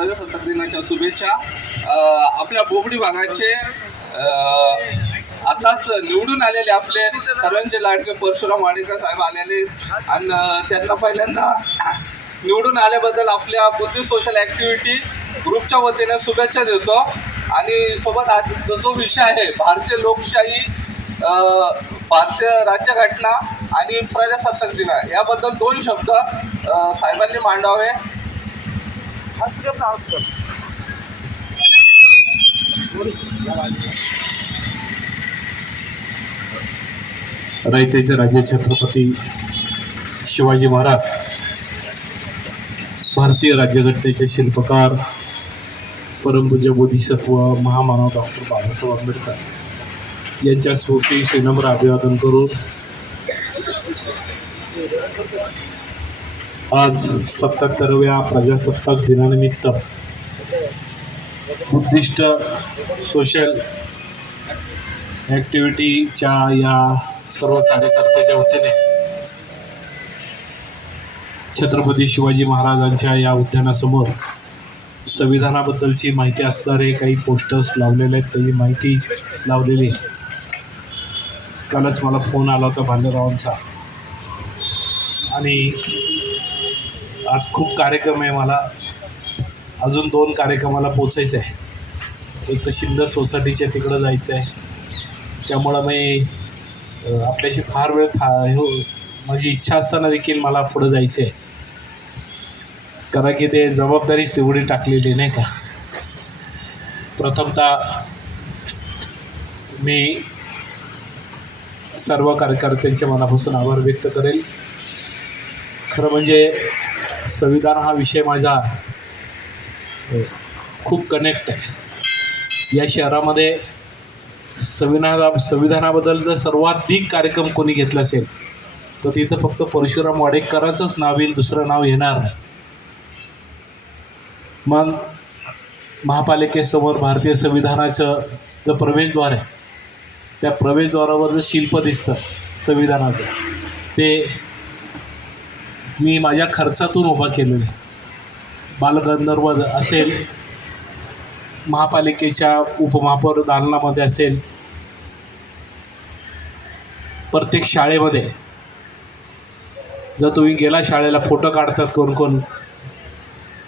प्रजासत्ताक दिनाच्या शुभेच्छा. आपल्या बोबडी भागाचे आताच निवडून आलेले आपले सर्वांचे लाडके परशुराम वाडेकर साहेब आलेले आणि त्यांना पहिल्यांदा निवडून आल्याबद्दल आपल्या बुद्धी सोशल ॲक्टिव्हिटी ग्रुपच्या वतीने शुभेच्छा देतो. आणि सोबत आज जो विषय आहे भारतीय लोकशाही, भारतीय राज्यघटना आणि प्रजासत्ताक दिन याबद्दल 2 शब्द साहेबांनी मांडावे. रायतेचे राजे छत्रपती शिवाजी महाराज, भारतीय राज्यघटनेचे शिल्पकार, परमपूज्य बोधिसत्व महामानव डॉक्टर बाबासाहेब आंबेडकर यांच्या स्मृतीस विनम्र अभिवादन करून आज 77व्या प्रजासत्ताक दिनानिमित्त बुद्धिस्ट सोशल ॲक्टिव्हिटीच्या या सर्व कार्यकर्त्याच्या वतीने छत्रपती शिवाजी महाराजांच्या या उद्यानासमोर संविधानाबद्दलची माहिती असणारे काही पोस्टर्स लावलेले आहेत, त्याची माहिती लावलेली. कालच मला फोन आला होता भालेरावांचा आणि आज खूप कार्यक्रम आहे. मला अजून 2 कार्यक्रमाला पोचायचं आहे. एक तर शिंदे सोसायटीच्या तिकडं जायचं आहे, त्यामुळं मी आपल्याशी फार वेळ माझी इच्छा असताना देखील मला पुढं जायचं आहे, कारण की ते जबाबदारीच तेवढी टाकलेली नाही का. प्रथमतः मी सर्व कार्यकर्त्यांचे मनापासून आभार व्यक्त करेल. खरं म्हणजे संविधान हा विषय माझा खूप कनेक्ट आहे. या शहरामध्ये संविधानाबद्दल जर सर्वाधिक कार्यक्रम कोणी घेतला असेल तर तिथं फक्त परशुराम वाडेकरांचंच नाव येईल, दुसरं नाव येणार नाही. मग महापालिकेसमोर भारतीय संविधानाचं जो प्रवेशद्वार आहे, त्या प्रवेशद्वारावर जे शिल्प दिसतं संविधानाचं, ते मी माझ्या खर्चातून उभा केलेलं आहे. बालगंधर्व असेल, महापालिकेच्या उपमहापौर दालनामध्ये असेल, प्रत्येक शाळेमध्ये जर तुम्ही गेला शाळेला फोटो काढतात, कोण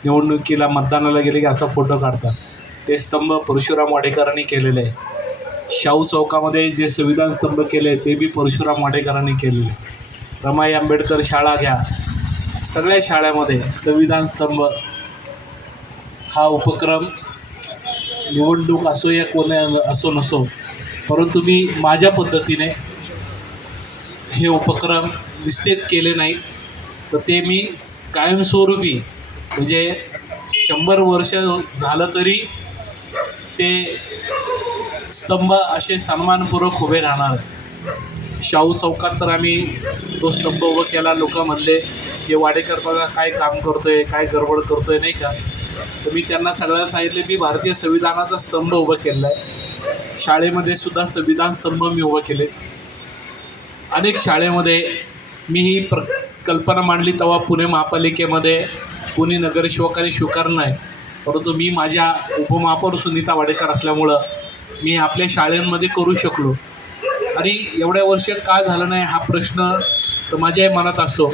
निवडणुकीला मतदानाला गेले की असा फोटो काढतात. ते स्तंभ परशुराम वाडेकरांनी केलेले आहे. शाहू चौकामध्ये जे संविधान स्तंभ केले ते बी परशुराम वाडेकरांनी केलेले. रमाई आंबेडकर शाळा घ्या, सगळ्या शाळेमध्ये संविधान स्तंभ हा उपक्रम निवडणूक असो या कोणी असो नसो, परंतु मी माझ्या पद्धतीने हे उपक्रम निस्तेज केले नाही, तर ते मी कायमस्वरूपी म्हणजे 100 वर्ष झालं तरी ते स्तंभ असे सन्मानपूर्वक उभे राहणार. शाहू चौकात तर आम्ही तो स्तंभ उभं केला. लोक म्हणले की वाडेकर बघा काय काम करतोय, काय गडबड करतोय नाही का. तर मी त्यांना सगळ्यांना सांगितले मी भारतीय संविधानाचा स्तंभ उभा केला आहे. शाळेमध्ये सुद्धा संविधान स्तंभ मी उभं केले. अनेक शाळेमध्ये मी ही कल्पना मांडली, तेव्हा पुणे महापालिकेमध्ये कोणी नगरसेवकांनी स्वीकारलं नाही, परंतु मी माझ्या उपमहापौर सुनीता वाडेकर असल्यामुळं मी आपल्या शाळांमध्ये करू शकलो. आणि एवढ्या वर्ष का झालं नाही हा प्रश्न तर माझ्याही मनात असतो,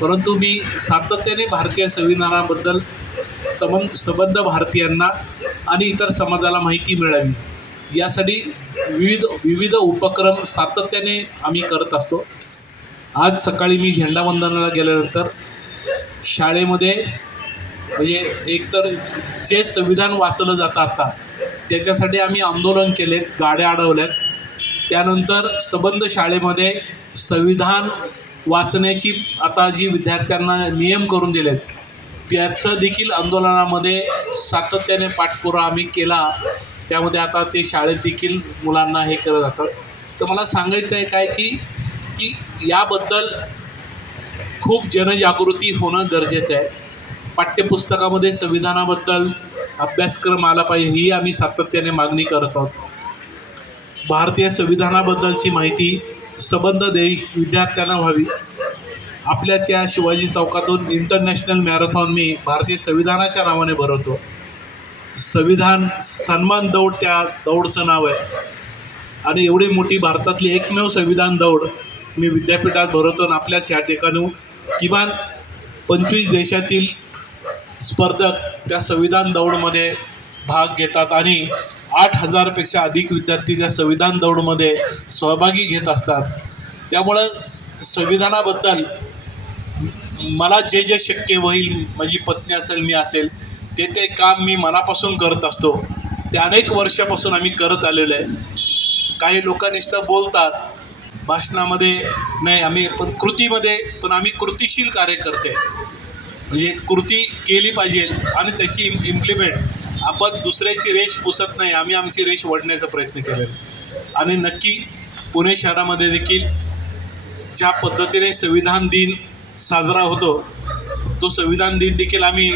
परंतु मी सातत्याने भारतीय संविधानाबद्दल संबंध भारतीयांना आणि इतर समाजाला माहिती मिळावी यासाठी विविध उपक्रम सातत्याने आम्ही करत असतो. आज सकाळी मी झेंडावंदनाला गेल्यानंतर शाळेमध्ये म्हणजे एकतर जे संविधान वाचलं जातं आता त्याच्यासाठी आम्ही आंदोलन केले, गाड्या अडवल्यात. त्यानंतर संबंध शाळेमध्ये संविधान वाचण्याची आता जी विद्यार्थ्यांना नियम करून दिलेत त्याचं देखील आंदोलनामध्ये सातत्याने पाठपुरावा आम्ही केला. त्यामध्ये आता ते शाळेत देखील मुलांना हे केलं जातं. तर मला सांगायचं आहे काय की याबद्दल खूप जनजागृती होणं गरजेचं आहे. पाठ्यपुस्तकामध्ये संविधानाबद्दल अभ्यासक्रम आला पाहिजे ही आम्ही सातत्याने मागणी करत आहोत. भारतीय संविधानाबद्दलची माहिती संबंध देश विद्यार्थ्यांना व्हावी आपल्याच या शिवाजी चौकातून इंटरनॅशनल मॅरेथॉन मी भारतीय संविधानाच्या नावाने भरवतो. संविधान सन्मान दौड त्या दौडचं नाव आहे आणि एवढी मोठी भारतातली एकमेव संविधान दौड मी विद्यापीठात भरवतो आणि आपल्याच या ठिकाणी किमान 25 देशातील स्पर्धक त्या संविधान दौडमध्ये भाग घेतात आणि 8,000पेक्षा अधिक विद्यार्थी त्या संविधान दौडमध्ये सहभागी घेत असतात. त्यामुळं संविधानाबद्दल मला जे जे शक्य होईल, माझी पत्नी असेल, मी असेल, ते काम मी मनापासून करत असतो. ते अनेक वर्षापासून आम्ही करत आलेलं आहे. काही लोक नुसतं बोलतात भाषणामध्ये नाही, आम्ही पण कृतीमध्ये पण आम्ही कृतीशील कार्यकर्ते, म्हणजे कृती केली पाहिजे आणि त्याची इम्प्लिमेंट. आपण दुसऱ्याची रेष पुसत नाही, आम्ही आमची रेष ओढण्याचा प्रयत्न केलेला आणि नक्की पुणे शहरामध्ये देखील ज्या पद्धतीने संविधान दिन साजरा होतो तो संविधान दिन देखील आम्ही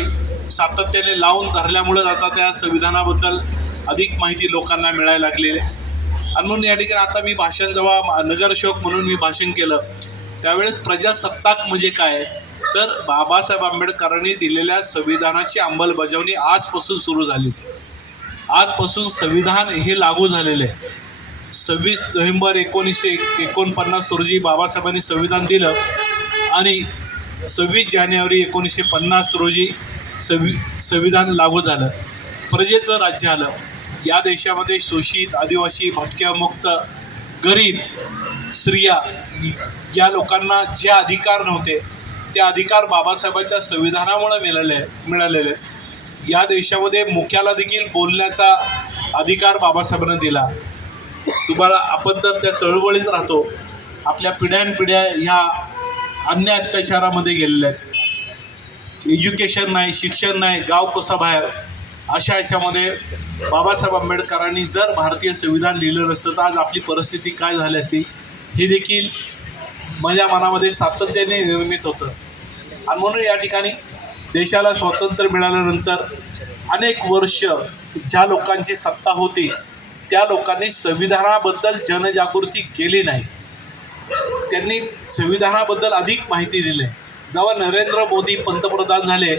सातत्याने लावून धरल्यामुळं आता त्या संविधानाबद्दल अधिक माहिती लोकांना मिळायला लागलेली आहे. आणि म्हणून या ठिकाणी आता मी भाषण जेव्हा नगरसेवक म्हणून मी भाषण केलं त्यावेळेस प्रजासत्ताक म्हणजे काय, तर बाबासाहेब आंबेडकरांनी दिलेल्या संविधानाची अंमलबजावणी आजपासून सुरू झाली. आजपासून संविधान हे लागू झालेले आहे. 26 नोव्हेंबर 1949 रोजी बाबासाहेबांनी संविधान दिलं आणि 26 जानेवारी 1950 रोजी संविधान लागू झालं. प्रजेचं राज्य आलं. या देशामध्ये शोषित, आदिवासी, भटक्यामुक्त, गरीब, स्त्रिया या लोकांना जे अधिकार नव्हते ते अधिकार बाबासाहेबांच्या संविधानामुळे मिळालेले. या देशामध्ये मुख्याला देखील बोलण्याचा अधिकार बाबासाहेबांनी दिला. तुम्हाला आपण तर त्या चळवळीत राहतो, आपल्या पिढ्यानपिढ्या ह्या अन्य अत्याचारामध्ये गेलेल्या आहेत. एज्युकेशन नाही, शिक्षण नाही, गाव कसं बाहेर, अशा ह्याच्यामध्ये बाबासाहेब आंबेडकरांनी जर भारतीय संविधान लिहिलं नसतं तर आज आपली परिस्थिती काय झाली असती हे देखील माझ्या मनामध्ये सातत्याने निर्मित होतं. आणि म्हणून या ठिकाणी देशाला स्वातंत्र्य मिळाल्यानंतर अनेक वर्ष ज्या लोकांची सत्ता होती त्या लोकांनी संविधानाबद्दल जनजागृती केली नाही. त्यांनी संविधानाबद्दल अधिक माहिती दिली. जेव्हा नरेंद्र मोदी पंतप्रधान झाले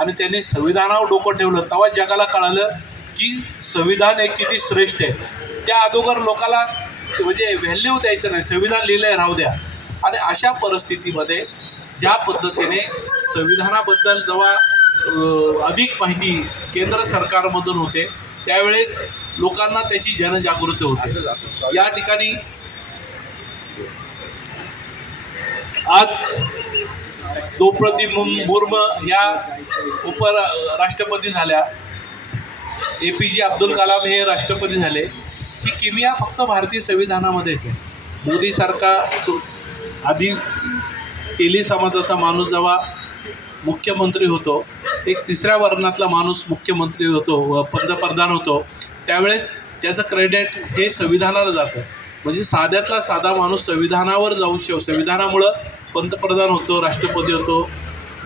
आणि त्यांनी संविधानावर डोकं ठेवलं तेव्हा जगाला कळालं की संविधान हे किती श्रेष्ठ आहे. त्या अगोदर लोकाला म्हणजे व्हॅल्यू द्यायचं नाही, संविधान लिहिलंय राहू द्या. आणि अशा परिस्थितीमध्ये ज्या पद्धतीने संविधानाबद्दल जेव्हा अधिक माहिती केंद्र सरकारमधून होते त्यावेळेस लोकांना त्याची जनजागृती होते. या ठिकाणी आज द्रौपदी मुर्मू ह्या उपराष्ट्रपती झाल्या, APJ अब्दुल कलाम हे राष्ट्रपती झाले. ही किमया फक्त भारतीय संविधानामध्येच आहे. मोदीसारखा आधी तेली समाजाचा माणूस जेव्हा मुख्यमंत्री होतो, एक तिसऱ्या वर्णातला माणूस मुख्यमंत्री होतो, पंतप्रधान होतो, त्यावेळेस त्याचं क्रेडिट हे संविधानाला जातं. म्हणजे साध्यातला साधा माणूस संविधानावर जाऊ संविधानामुळं पंतप्रधान होतो, राष्ट्रपती होतो,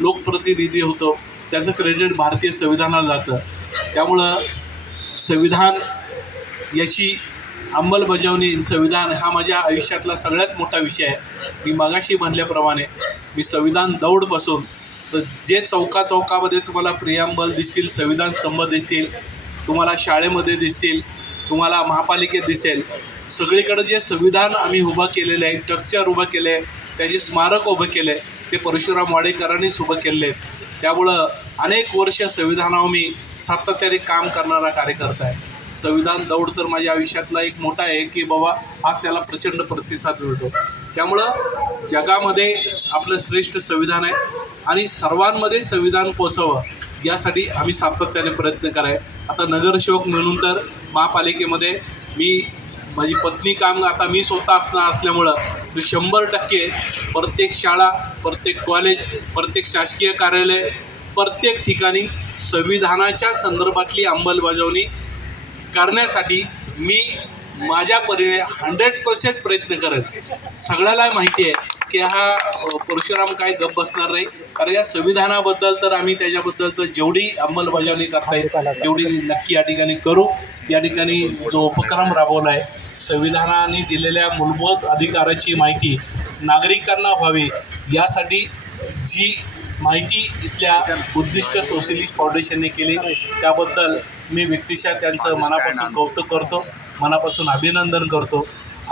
लोकप्रतिनिधी होतो, त्याचं क्रेडिट भारतीय संविधानाला जातं. त्यामुळं संविधान याची अंमलबजावणी, संविधान हा माझ्या आयुष्यातला सगळ्यात मोठा विषय आहे. मी मगाशी म्हणल्याप्रमाणे मी संविधान दौडपासून तर जे चौकामध्ये तुम्हाला प्रियांबल दिसतील, संविधान स्तंभ दिसतील, तुम्हाला शाळेमध्ये दिसतील, तुम्हाला महापालिकेत दिसेल, सगळीकडे जे संविधान आम्ही उभं केलेलं आहे, स्ट्रक्चर उभं केलं आहे, त्याचे स्मारक उभं केलं आहे, ते परशुराम वाडेकरांनीच उभं केलेले आहेत. त्यामुळं अनेक वर्ष संविधानावर मी सातत्याने काम करणारा कार्यकर्ता आहे. संविधान दौड तर माझ्या आयुष्यातला एक मोठा आहे की बाबा आज त्याला प्रचंड प्रतिसाद मिळतो. त्यामुळं जगामध्ये आपलं श्रेष्ठ संविधान आहे आणि सर्वांमध्ये संविधान पोचावं यासाठी आम्ही सातत्याने प्रयत्न कराय. आता नगरसेवक म्हणून तर महापालिकेमध्ये मी माझी पत्नी काम आता मी स्वतः असल्यामुळं मी 100% प्रत्येक शाळा, प्रत्येक कॉलेज, प्रत्येक शासकीय कार्यालय, प्रत्येक ठिकाणी संविधानाच्या संदर्भातली अंमलबजावणी करण्यासाठी मी माझ्या परीने 100% प्रयत्न करेन. सगळ्याला माहिती आहे की हा परशुराम काय गप्प बसणार नाही, कारण या संविधानाबद्दल तर आम्ही त्याच्याबद्दल तर जेवढी अंमलबजावणी करता येईल तेवढी नक्की या ठिकाणी करू. या ठिकाणी जो उपक्रम राबवला आहे संविधानाने दिलेल्या मूलभूत अधिकाराची माहिती नागरिकांना व्हावी यासाठी जी माहिती इथल्या बुद्धिस्ट सोशलिस्ट फाउंडेशनने केली त्याबद्दल मी व्यक्तिशः त्यांचं मनापासून कौतुक करतो, मनापासून अभिनंदन करतो.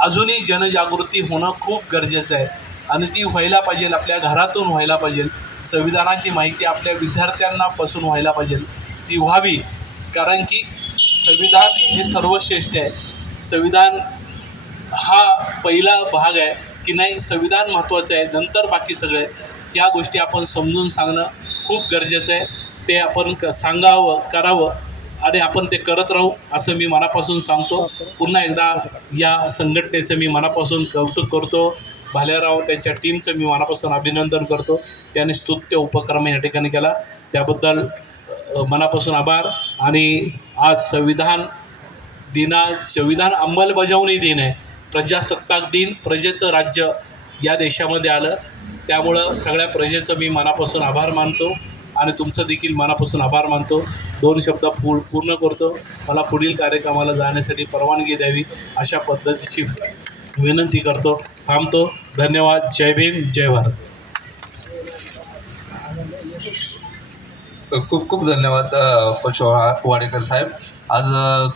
अजूनही जनजागृती होणं खूप गरजेचं आहे आणि ती व्हायला पाहिजे, आपल्या घरातून व्हायला पाहिजे. संविधानाची माहिती आपल्या विद्यार्थ्यांनापासून व्हायला पाहिजे, ती व्हावी. कारण की संविधान हे सर्वश्रेष्ठ आहे. संविधान हा पहिला भाग आहे की नाही, संविधान महत्त्वाचं आहे, नंतर बाकी सगळे. या गोष्टी आपण समजून सांगणं खूप गरजेचं आहे. ते आपण सांगावं, करावं आणि आपण ते करत राहू असं मी मनापासून सांगतो. पुन्हा एकदा या संघटनेचं मी मनापासून कौतुक करतो. भालेराव त्यांच्या टीमचं मी मनापासून अभिनंदन करतो. त्याने स्तुत्य उपक्रम या ठिकाणी केला, त्याबद्दल मनापासून आभार. आणि आज संविधान अंमलबजावणी दिन आहे, प्रजासत्ताक दिन, प्रजेचं राज्य या देशामध्ये आलं. त्यामुळं सगळ्या प्रजेचं मी मनापासून आभार मानतो आणि तुमचं देखील मनापासून आभार मानतो. 2 शब्द पूर्ण करतो. मला पुढील कार्यक्रमाला जाण्यासाठी परवानगी द्यावी अशा पद्धतीची विनंती करतो. थांबतो. धन्यवाद. जय भीम, जय भारत. खूप खूप धन्यवाद परशुराम वाडेकर साहेब. आज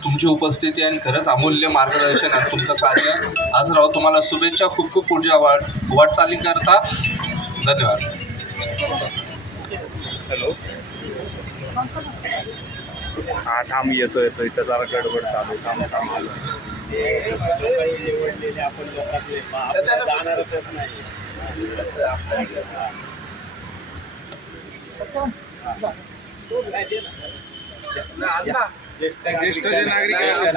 तुमची उपस्थिती आणि खरंच अमूल्य मार्गदर्शन आणि तुमचं कार्य आज राव. तुम्हाला शुभेच्छा खूप खूप पुढच्या वाटचाली करता. धन्यवाद. हॅलो, हा थांब, येतो इथं जरा गडबड चालू. थांब ज्येष्ठ जे नागरिक आहेत